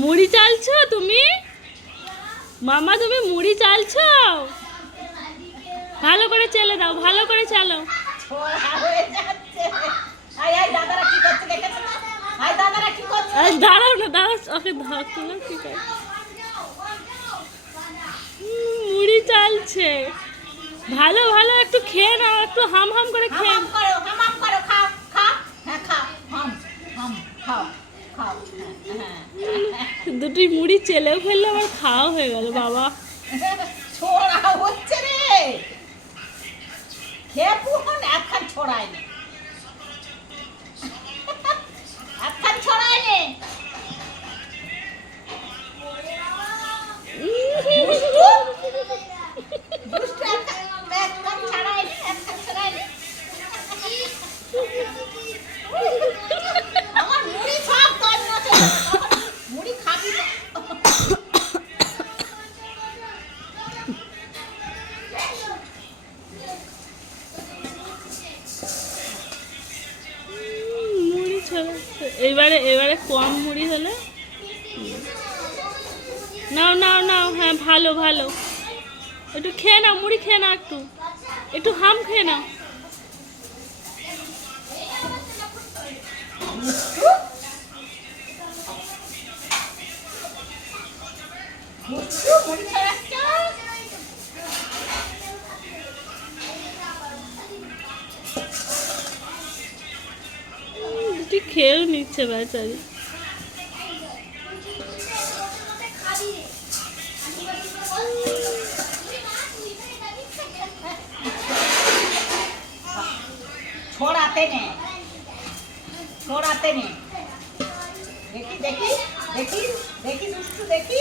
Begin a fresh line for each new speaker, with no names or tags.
মুড়ি চালছো তুমি? মামা, তুমি মুড়ি চালছো? ভালো করে চেলে দাও, ভালো করে চালো।
না
দাঁড়াও না, দাঁড়াও, ওকে ধর তুলো, ঠিক আছে। মুড়ি চালছে। ভালো ভালো, একটু খেয়ে নাও, একটু হাম হাম করে খেয়ে
হামাম করো হামাম করো খাও খাও হ্যাঁ খাও হাম হাম খাও খাও হ্যাঁ হ্যাঁ
দুটি মুড়ি চেলেও ফেললে আবার খাওয়া হয়ে গেল বাবা।
ছোড়া হচ্ছে রে। খেয়ে এখন ছোড়ায় ছড়ায়নি
এবারে এবারে কম মুড়ি হলে? নাও নাও নাও হ্যাঁ ভালো ভালো। একটু খেয়ে নাও, মুড়ি খেয়ে নাও একটু। একটু হাম খেয়ে নাও।
মুড়ি মুড়ি ছড়াচ্ছে
খেয়েও নিচ্ছে
নে। দেখি দেখি দেখি দেখি দুষ্টু দেখি।